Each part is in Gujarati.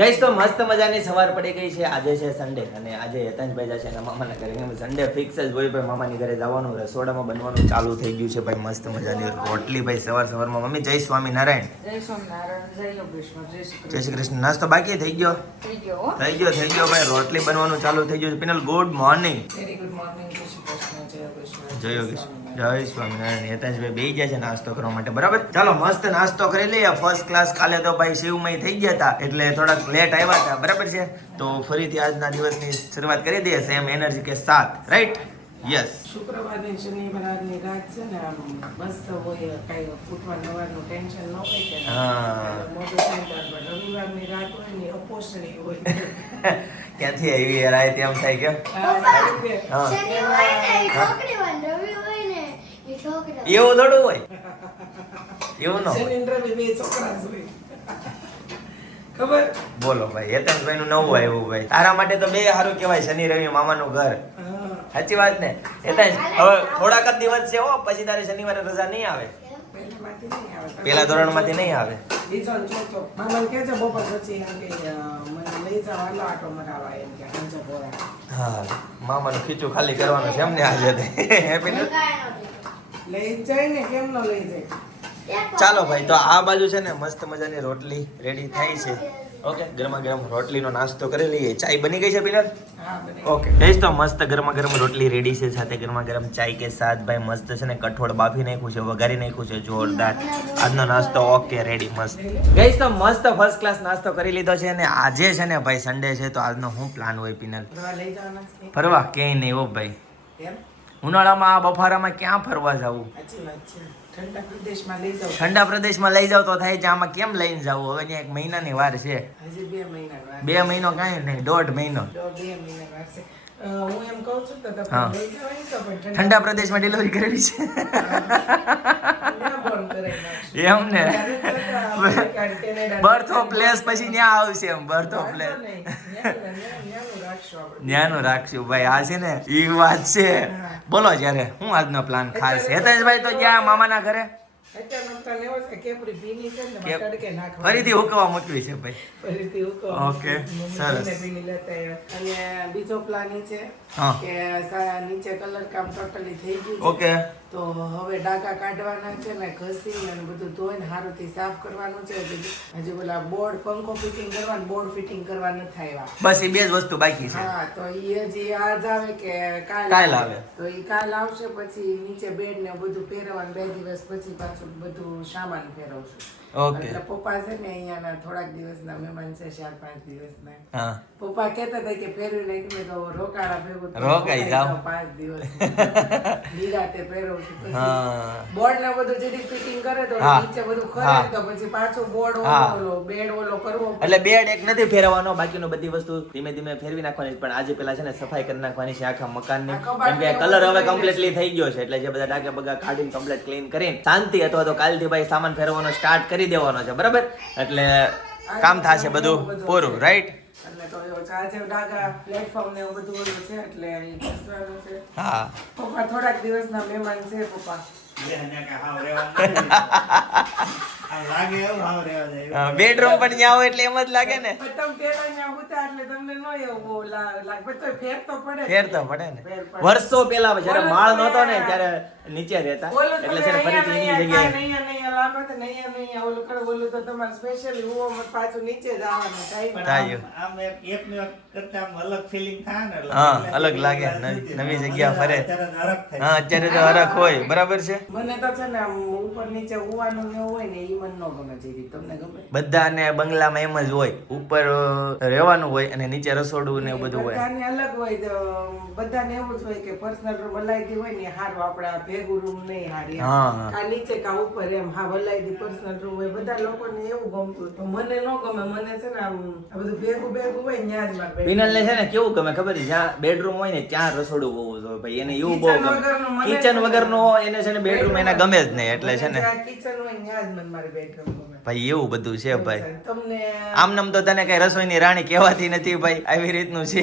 ગાઈસ તો મસ્ત મજાની સવાર પડી ગઈ છે. આજે છે સન્ડે અને આજે હેતાંશભાઈ જશે એના મામાના ઘરે. સન્ડે ફિક્સ જ હોય ભાઈ, મામાની ઘરે જવાનું, રસોડામાં બનવાનું ચાલુ થઈ ગયું છે ભાઈ. મસ્ત મજાની રોટલી ભાઈ સવારમાં. મમ્મી જય સ્વામિનારાયણ. જય સ્વામિનારાયણ, જય યોગેશ્વર, જય શ્રી કૃષ્ણ. નાસ્તો બાકી થઈ ગયો થઈ ગયો ભાઈ. રોટલી બનવાનું ચાલુ થઈ ગયું છે. Penal good morning. Very good morning. જય શ્રી કૃષ્ણ, જય યોગેશ્વર, જય યોગેશ્વર, જય સ્વામિનારાયણ. હેતાંશભાઈ બેસી ગયા છે નાસ્તો કરવા માટે. બરાબર, ચાલો મસ્ત નાસ્તો કરી લઈએ. First class. કાલે તો ભાઈ શિવમય થઈ ગયા હતા એટલે થોડાક લેટ આવ્યા હતા. બરાબર છે, તો ફરીથી આજના દિવસની શરૂઆત કરી દઈએ સેમ એનર્જી કે સાથ. રાઈટ? યસ. શુક્રવારની શનિવારની રાત છે ને આમ મસ્ત હોય, કઈ ઉઠવા નવાનું ટેન્શન ન હોય કે હા. મોટું થાય. પણ રવિવારની રાત હોય ને અપોષણી હોય. ક્યાંથી આવી યાર? આ તેમ થાય કે હા. એવું થોડું હોય, એવું ન હોય. શનિ ને રવિ બે છોકરા જ હોય. ખબર? બોલો ભાઈ, હેતાંશભાઈ નું નવું આવ્યું ભાઈ. તારા માટે તો બે સારું કહેવાય, શનિ રવિ મામાનું ઘર. હા. સાચી વાત ને હેતાંશ? હવે થોડાક જ દિવસ છે હો, પછી તારે શનિવારે રજા નહીં આવે. પહેલામાંથી નહીં આવે. પેલા ધોરણમાંથી નહીં આવે. બીજો ને ચોથો. મામાને કહે છે બપોર પછી એમ કે મને લઈ જાઓ, હાલો આટો મરાવા એમ કે સાંજે પોરા. હા, મામાનું ખીચું ખાલી કરવાનું છે એમને આજે. Happy new. લઈ જાય ને, કેમ ન લઈ જાય? ચાલો ભાઈ, તો આ બાજુ છે ને મસ્ત મજાની રોટલી રેડી થાય છે. ઓકે, ગરમા ગરમ રોટલીનો નાસ્તો કરી લઈએ. ચાય બની ગઈ છે પિનલ? હા, બને. ઓકે ગઈશ, તો મસ્ત ગરમા ગરમ રોટલી રેડી છે, સાથે ગરમા ગરમ ચાય કે સાથ ભાઈ. મસ્ત છે ને કઠોળ બાફી નાખ્યું છે, વઘારી નાખ્યું છે, જોરદાર. આજનો નાસ્તો ઓકે રેડી, મસ્ત. ગઈશ, તો મસ્ત ફર્સ્ટ ક્લાસ નાસ્તો કરી લીધો છે. અને આજે છે ને ભાઈ સન્ડે છે, તો આજનો શું પ્લાન હોય પિનલ? ફરવા લઈ જવાના છે? ફરવા ક્યાંય નહીં હો ભાઈ. કેમ? ઉનાળામાં આ બફારામાં ક્યાં ફરવા જવું? સાચી વાત છે. ઠંડા પ્રદેશમાં લઈ જાઓ. ઠંડા પ્રદેશમાં લઈ જાવ તો થાય છે, આમાં કેમ લઈને જવું? હવે ત્યાં 1 મહિનાની વાર છે. હજી 2 મહિના વાર. 2 મહિનો કાંઈ નહીં, 1.5 મહિનો. 2 મહિના વાર છે. હું એમ કહું છું તો તમે હા. લઈ જવાય તો પણ ઠંડા પ્રદેશમાં ડિલિવરી કરવી છે ત્યાં બોર્ન કરાવી નાખશું. એમ ને? અમેરિકા અને કેનેડા. બર્થ ઓફ પ્લેસ પછી ત્યાં આવશે એમ. બર્થ ઓફ પ્લેસ વાંધો નહીં. ન્યાનું રાખશું આપણે. ત્યાંનું રાખશું ભાઈ. આ છે ને ઈ વાત છે. બોલો જ્યારે શું આજનો પ્લાન ખાસ? હેતાંશભાઈ તો ગયા મામાના ઘરે. અત્યારે નમતા લેવો છે, કેપરી ભીની છે ને, કેપ- તડકે નાખવાની. ફરીથી હુકવા મૂકવી છે ભાઈ. ફરીથી હુકવા. ઓકે, મમ્મી સરસ. ભીને ભીની લેતા આવ્યા. અને બીજો પ્લાન એ છે હા. કે નીચે કલર કામ ટોટલી થઈ ગયું છે. ઓકે. તો હવે ડાઘા કાઢવાના છે ને, ઘસી અને બધું ધોઈને હારુંથી સાફ કરવાનું છે. હજી ઓલા બોર્ડ પંખો ફિટિંગ કરવાનું, બોર્ડ ફિટિંગ કરવા નથી આવ્યા. બસ એ બે જ વસ્તુ બાકી છે. હા, તો ઈ હજી આજ આવે કે કાલ આવે. તો ઈ કાલ આવશે. પછી નીચે બેડ ને બધું ફેરવવાનું. 2 દિવસ પછી પાછું બધું સામાન ફેરવશું. ઓકે. એટલે પપ્પા છે ને અહીંયાના થોડાક દિવસના મહેમાન છે, 4-5 દિવસના. હા. પપ્પા કહેતા હતા કે ફેરવી નાખીને તો રોકાણા ભેગું તો રોકાઈ જાઓ. 5 દિવસ નિરાતે ફેરવશું. પછી હા. બોર્ડ ને બધું જરી ફિટિંગ કરે તો હા. નીચે બધું હા. ખરે તો પછી પાછું બોર્ડ હા. ઓલો બેડ ઓલો કરવો. એટલે બેડ એક નથી ફેરવવાનો, બાકીનું બધી વસ્તુ ધીમે ધીમે ફેરવી નાખવાની છે. પણ આજે પેલા છે ને સફાઈ કરી નાખવાની છે આખા મકાનની. આ કબાટ કેમ કે કલર હવે કમ્પ્લીટલી થઈ ગયો છે, એટલે જે બધા ડાઘા બગા કાઢીને કમ્પ્લીટ ક્લીન કરીને શાંતિ અથવા તો કાલથી ભાઈ સામાન ફેરવવાનો સ્ટાર્ટ કરી દેવાનો છે. બરાબર? એટલે કામ થશે બધું પૂરું. રાઈટ? એટલે તો એવો છે. આજે ડાઘા પ્લેટફોર્મ ને એવું બધું ઓલું છે એટલે ઈ ઘસવાનું છે. હા. પપ્પા થોડાક દિવસના મહેમાન છે. પપ્પા બેડરૂમ પણ ત્યાં હોય એટલે એમ જ લાગે ને. પણ તમે પેલા અહીંયા હતા એટલે તમને ન એવું બહુ લાગે. પણ તોય ફેર તો પડે. ફેર તો પડે ને. ફેર પડે. વર્ષો પેલા જયારે ઓલું માળ તમે નહોતો ને ત્યારે નીચે રહેતા, ઓલું એટલે તમે છે ને ફરીથી એની જગ્યાએ અહીંયા લાંબા તો અહીંયા ઓલું કરો. ઓલું તો તમારે સ્પેશિયલી હુવામાં પાછું નીચે જ આવવાનું થાય. થાય. આમ એક ને કરતા આમ અલગ ફીલિંગ થાય ને એટલે હા, અલગ લાગે. નવી જગ્યા ફરે. અત્યારે નરક થાય. હા, અત્યારે તો હરખ હોય. બરાબર છે. મને તો છે ને આમ ઉપર નીચે હુવાનું ને એવું હોય ને ઈ મને ન ગમે. જેથી તમને ગમે? બધાને બંગલામાં એમ જ હોય, ઉપર રહેવાનું હોય અને નીચે રસોડું ને એવું બધું હોય. બધાને અલગ હોય તો બધાને એવું જ હોય કે પર્સનલ રૂમ વલાયદી હોય ને હારું, આપણે આ ભેગું રૂમ નહીં હારી. હા. કા નીચે કા ઉપર એમ. હા, વલાયદી પર્સનલ રૂમ હોય. બધા લોકોને એવું ગમતું. તો મને ન ગમે. મને છે ને આમ આ બધું ભેગું ભેગું હોય ન્યા જ મારે બેઠું. પિનલને છે ને કેવું ગમે ખબર છે? જ્યાં બેડરૂમ હોય ને ત્યાં રસોડું હોવું જોઈએ ભાઈ. એને એવું બહુ Kitchen ગમે. વગરનું મને કિચન જ વગરનું હોય એને છે ને બેડરૂમ એના ગમે જ નહીં. એટલે છે ને કિચન હોય ન્યા જ મને મારે બેડરૂમ ગમે. ભાઈ એવું બધું છે ભાઈ. તમને આમ નામ તો તને કઈ રસોઈની રાણી કહેવાતી નથી ભાઈ, આવી રીતનું છે.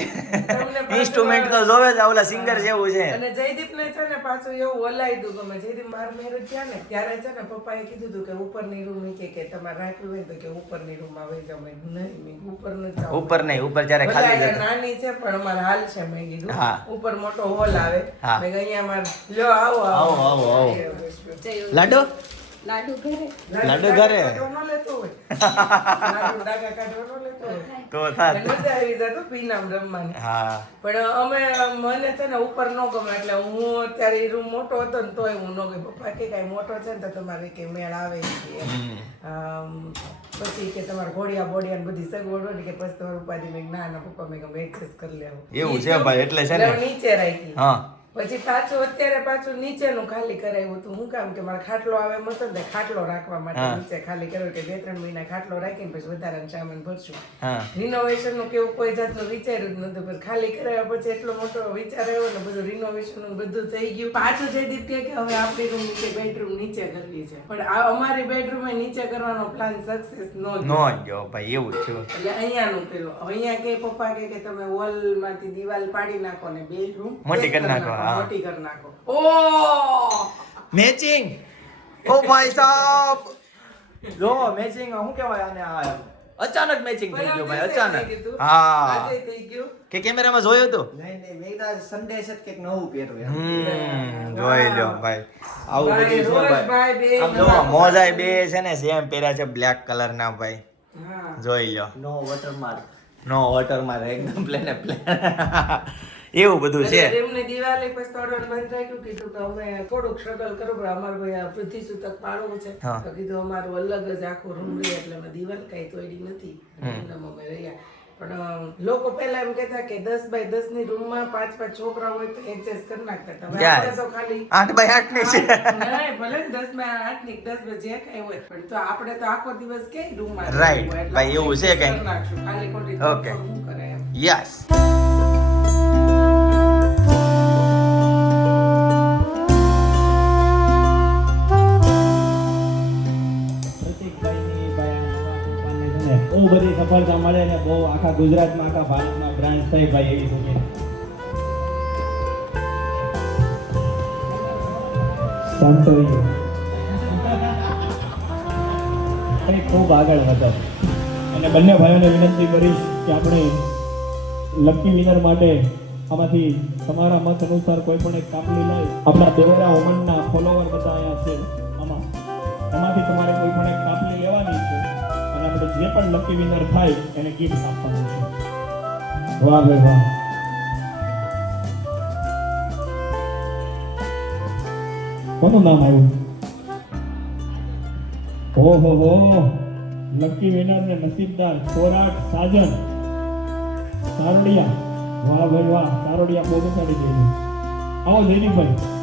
ઇન્સ્ટ્રુમેન્ટ તો જોવે જ, ઓલા સિંગર જેવું છે. અને જયદીપ ને છે ને પાછું એવું ઓલાઈ દઉં ગમે. જયદીપ માર મેરેજ થયા ને ત્યારે છે ને પપ્પાએ કીધું હતું કે ઉપરની રૂમ કે તમારે રાખવી હોય તો કે ઉપરની રૂમ માં વહી જાવ. મેં નહીં, મેં ઉપર ન જાવ. ઉપર નહીં, ઉપર જ્યારે ખાલી ભલે જતો. નાની છે પણ અમારે હાલ છે. મેં કીધું હા. ઉપર મોટો હોલ આવે. હા. મેં કીધું અહીંયા મારે લ્યો આવો આવો, આવો, આવો. લાડુ લાડુ ઘરે લાડુ ઘરે કાઢવાનો લેતો હોય. લાડુ ડાકા કાઢવાનો લેતો હોય. તો થાત. અને મજા આવી જાય તો પીનામ રમવાની. હા પણ મને છે ને ઉપર ન ગમે એટલે હું અત્યારે એ રૂમ મોટો હતો ને તોય હું ન ગઈ. પપ્પા કે કાંઈ મોટો છે ને તો તમારે કે મેળ આવે છે એમ. પછી કે તમારે ઘોડિયા બોડિયા ને બધી સગવડ હોય ને કે પછી તમારે ઉપાધિ. મેં ના ના પપ્પા મેં ગમે એડજસ્ટ કરી લેવું. એવું છે ભાઈ, એટલે છે ને. એટલે હું નીચે રાખી. હા પછી અત્યારે પાછું નીચેનું ખાલી કરાવ્યું હતું. હું કામ કે મારે ખાટલો આવે એમ હતો ને ખાટલો રાખવા માટે નીચે ખાલી કર્યો કે 2-3 મહિના ખાટલો રાખીને પછી વધારાનો સામાન ભરશું. હા રિનોવેશન નું કેવું કોઈ જાતનું વિચાર્યું જ નતું. પણ ખાલી કરાવ્યા પછી એટલો મોટો વિચાર આવ્યો ને બધું રિનોવેશન નું બધું થઈ ગયું. પાછું જયદીપ કે હવે આપણી રૂમ નીચે બેડરૂમ નીચે કરવી છે. પણ આ અમારી બેડરૂમ નીચે કરવાનો પ્લાન સક્સેસ નો નો જો ભાઈ, એવું છે. એટલે અહીંયાનું કર્યું. અહીંયા કે પપ્પા કે તમે વોલ માંથી દિવાલ પાડી નાખો ને બેડરૂમ મોટી કરી નાખો. મોટી કરી નાખો. ઓ મેચિંગ. ઓ ભાઈ સાહેબ જો મેચિંગ શું કહેવાય આને? આ અચાનક મેચિંગ થઈ ગયું ભાઈ, અચાનક. હા આજે થઈ ગયું. કે કેમેરામાં જોયું હતું? નહીં મેં કીધું સન્ડે છે કંઈક નવું પહેરવું એમ. જોઈ લ્યો ભાઈ, આવું ભાઈ, બધું છે રોજ ભાઈ બે ભાઈ. આમ જો મોજાય બે છે ને સેમ પહેર્યા છે, બ્લેક કલર ના ભાઈ. હા. જોઈ લ્યો. નો વોટરમાર્ક. નો વોટરમાર્ક, એકદમ પ્લેન એવું બધું છે. એમને દિવાલે પછી તોડવાનું બંધ રાખ્યું. કીધું કે અમે થોડુંક સ્ટ્રગલ કરવું પણ અમારું ભાઈ આ પૃથ્વી સૂતક પાડવું છે. હા. તો કીધું અમારું અલગ જ આખો રૂમ રહે એટલે અમે દિવાલ કઈ તોડી નથી. એમનેમ અમે રહ્યા. પણ લોકો પહેલા એમ કહેતા કે 10 બાય 10 ની રૂમમાં 5-5 છોકરા હોય તો એડજસ્ટ કરી નાખતા. હવે આપણે તો ખાલી 8x8 ની છે. નહીં, ભલે 10 બાય 8 ની 10 બાય જે કઈ હોય પણ તો આપણે તો આખો દિવસ ક્યાંય રૂમમાં Right. રહેવું હોય. એટલે ભાઈ, એવું છે adjust કંઈ? કરી નાખશું. ખાલી ખોટી Okay. શું કરે એમ. યસ. બહુ બધી સફળતા મળે ને બહુ આખા ગુજરાતમાં આખા ભારતમાં બ્રાન્ચ થઈ ભાઈ એવી છે. શાંત થઈ ગયો. કંઈ ખૂબ આગળ વધો અને બંને ભાઈઓને વિનંતી કરીશ કે આપણે લકી વિનર માટે આમાંથી તમારા મત અનુસાર કોઈ પણ એક કાપલી લઈ આપણા દેવરા ઓમનના ફોલોવર બધા અહીંયા છે એમાંથી તમારે કોઈ પણ એક કાપલી લેવાની છે અને આપણે જે પણ લકી વિનર થાય એને ગિફ્ટ આપવાનું છે. વાહ ભાઈ વાહ. કોનું નામ આવ્યું? ઓહો હો, લકી વિનર ને નસીબદાર ખોરાક સાજન સારોડિયા. વાહ ભાઈ વાહ, સારોડિયા બહુ કાઢી દેવી. આવો જયદીપભાઈ.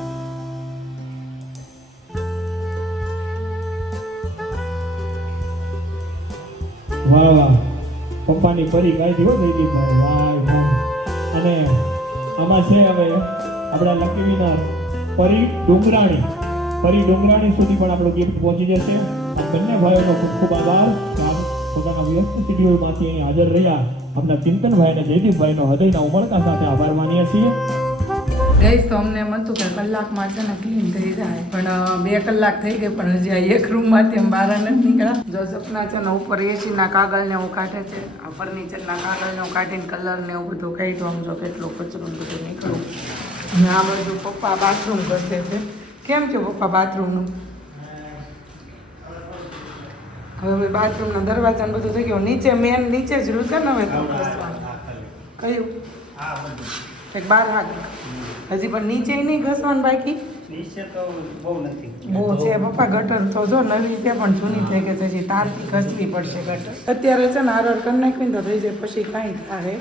વાહ વાહ, પપ્પાની પરી કાઢી હો જયદીપભાઈ. વાહ વાહ. અને આમાં છે હવે આપણા લકી વિનર પરી ડુંગરાણી સુધી પણ આપણું ગિફ્ટ પહોંચી જશે. આ બંને ભાઈઓનો ખૂબ ખૂબ આભાર. પોતાના વ્યસ્ત શેડ્યુલમાંથી અહીં હાજર રહ્યા આપણા ચિંતનભાઈ અને જયદીપભાઈનો હૃદયના ઉમળકા સાથે આભાર માનીએ છીએ. ગઈશ તો અમને એમ હતું કે કલાકમાં છે ને ક્લીન થઈ જાય પણ 2 કલાક થઈ ગઈ પણ હજી આ એક રૂમમાંથી એમ બહાર નથી નીકળ્યા. જો સપના છે ને ઉપર એસીના કાગળને એવું કાઢે છે, આ ફર્નિચરના કાગળને એવું કાઢીને કલરને એવું બધું કાઢ્યું. આમ જો કેટલું કચરું બધું નીકળ્યું. અને આ બધું પપ્પા બાથરૂમ કરશે છે. કેમ છે પપ્પા બાથરૂમનું? હવે બાથરૂમના દરવાજાને બધું થઈ ગયું. નીચે મેન નીચે જ રૂ છે ને હવે તો કયું એક બાર હાથ હજી પણ નીચે નહીં ઘસવાનું બાકી નીચે તો બહુ નથી. બહુ છે પપ્પા. ગટર તો જો નવી છે પણ જૂની થઈ ગઈ છે. હજી તારથી ઘસવી પડશે ગટર. અત્યારે છે ને આરર કરી નાખવી ને તો થઈ જાય પછી કાંઈ થાય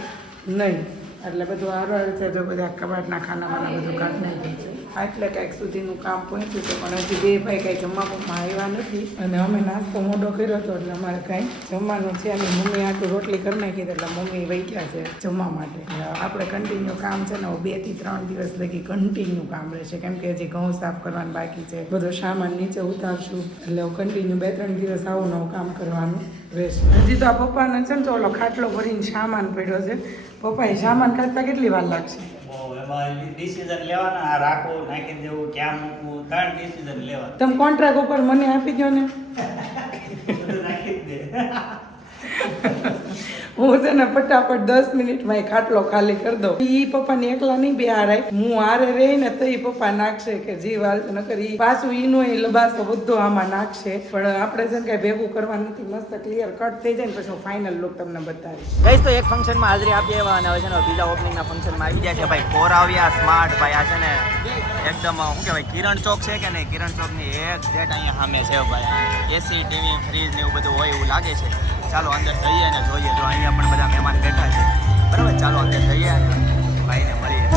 નહીં. એટલે બધું હારવાર છે જો બધા કબાટના ખાનામાં બધું કાઢ નાખ્યું છે એટલે કંઈક સુધીનું કામ પહોંચ્યું છે પણ હજી બે ભાઈ કંઈ જમવા પપ્પા આવ્યા નથી અને અમે નાસ્તો મોડો કર્યો હતો એટલે અમારે કાંઈ જમવાનું છે અને મમ્મી આટલું રોટલી કરી નાખી એટલે મમ્મી વહી ગયા છે જમવા માટે એટલે આપણે કન્ટિન્યુ કામ છે ને 2 થી 3 દિવસ લગી કન્ટિન્યુ કામ રહેશે કેમ કે હજી ઘઉં સાફ કરવાનું બાકી છે બધો સામાન નીચે ઉતારશું એટલે કન્ટિન્યુ 2-3 દિવસ આવું નવું કામ કરવાનું રહેશે હજી તો આ પપ્પાને છે ને તો ઓલો ખાટલો ભરીને સામાન પડ્યો છે પપ્પાએ સામાન કાઢતા કેટલી વાર લાગશે એમાં ડિસિઝન લેવાના આ રાખવું નાખી દેવું ક્યાં મૂકવું 3 ડિસિઝન લેવાના તમે કોન્ટ્રાક્ટ ઉપર મને આપી દો ને બધું નાખી જ દે હું છે ને ફટાફટ 10 મિનિટમાં એ ખાટલો ખાલી કરી દઉં ઈ પપ્પાને એકલા નહીં બે હારાય હું હારે રહી ને તો ઈ પપ્પા નાખશે કે જીવ હાલ નકર ઈ પાછું ઈનો એ લબાસો બધો આમાં નાખશે પણ આપણે છે ને કઈ ભેગું કરવાનું નથી મસ્ત ક્લિયર કટ થઈ જાય ને પછી ફાઇનલ લુક તમને બતાવીશ ગઈશ તો એક ફંક્શનમાં હાજરી આપી આવ્યા અને હવે છે ને બીજા ઓપનિંગના ફંક્શનમાં આવી ગયા છે ભાઈ કોરાવિયા સ્માર્ટ ભાઈ આ છે ને એકદમ શું કહેવાય કિરણ ચોક છે કે નહીં કિરણ ચોકની એક્ઝેક્ટ અહીંયા સામે છે ભાઈ એસી ટીવી ફ્રીજ ને એવું બધું હોય એવું લાગે છે ચાલો અંદર જઈએ ને જોઈએ જો અહીંયા પણ બધા મહેમાન બેઠા છે બરાબર ચાલો અંદર જઈએ અને ભાઈને મળીએ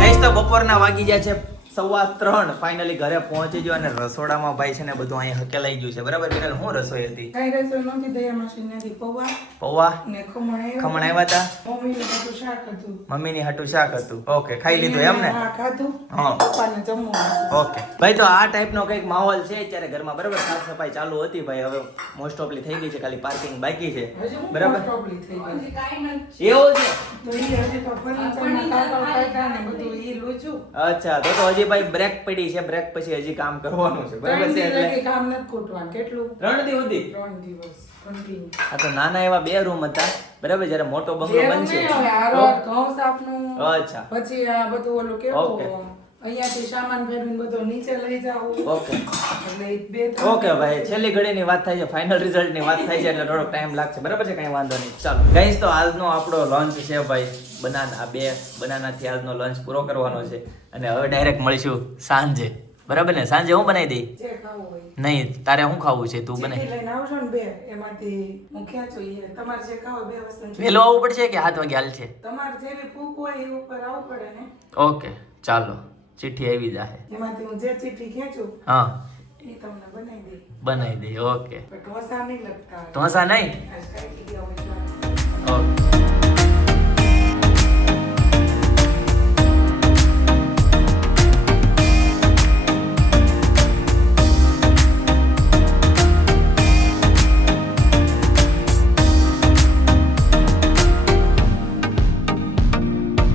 ગઈશ તો બપોરના વાગી ગયા છે 3:15 ફાઇનલી ઘરે પહોંચી ગયો અને રસોડામાં ભાઈ છે ને બધું અહીંયા હકેલાઈ ગયું છે બરાબર વિનલ હું રસોઈ હતી કઈ રસોઈ નહોતી દયા મશીનમાંથી પૌવા પૌવા ને ખમણ ખમણ આવ્યા હતા મમ્મીને બધું શાક હતું મમ્મીની હાટું શાક હતું ઓકે ખાઈ લીધું એમ ને હા ખાધું હા પપ્પાને જમવું ઓકે ભાઈ તો આ ટાઈપનો કંઈક માહોલ છે અત્યારે ઘરમાં બરાબર સાફ સફાઈ ચાલુ હતી ભાઈ હવે મોસ્ટ ઓફલી થઈ ગઈ છે ખાલી પાર્કિંગ બાકી છે બરાબર પ્રોબ્લેમ થઈ ગઈ એવું છે તો ઈ હજી તો ફર્નિચરના કાકા કાકા ને બધું ઈ લોચું અચ્છા તો હજી ભાઈ બ્રેક પડી છે બ્રેક પછી હજી કામ કરવાનું છે બરાબર છે એટલે કામ નથી ખોટવાનું કેટલું 3 દિવસ સુધી 3 દિવસ કન્ટિન્યુ આ તો નાના એવા 2 રૂમ હતા બરાબર જ્યારે મોટો બંગલો બનશે ઘઉં સાફનું અચ્છા પછી આ બધું ઓલું ઓકે. કેવું અહીંયાથી સામાન ફેરવીને બધું નીચે લઈ જાવું ઓકે એટલે ઈ 2-3 ઓકે ભાઈ છેલ્લી ઘડીની વાત થાય છે ફાઇનલ રિઝલ્ટની વાત થાય છે એટલે થોડોક ટાઈમ લાગશે બરાબર છે કઈ વાંધો નહીં ચાલો ગાઈસ તો આજનો આપણો લંચ છે ભાઈ બનાના 2 બનાનાથી આજનો લંચ પૂરો કરવાનો છે અને હવે ડાયરેક્ટ મળીશું સાંજે બરાબર ને સાંજે હું બનાવી દઈ જે ખાવું હોય નહીં તારે શું ખાવું છે તું બનાવી ચીઠી લઈને આવજો ને 2 એમાંથી હું ખેંચું ઈ તમારે જે ખાવ 2 વસ્તુ વહેલો આવવું પડશે કે 7 વાગે હાલ છે તમારે જેવી ભૂખ હોય એ ઉપર આવવું પડે ને ઓકે ચાલો ચિઠ્ઠી આવી જાહે એમાંથી હું જે ચીઠી ખેંચું હા એ તમને બનાવી દઈ બનાવી દઈ ઓકે પણ ઢોસા નહીં લગતા ઢોસા નહીં આ સ્ટાઈલ ગયા હોય તો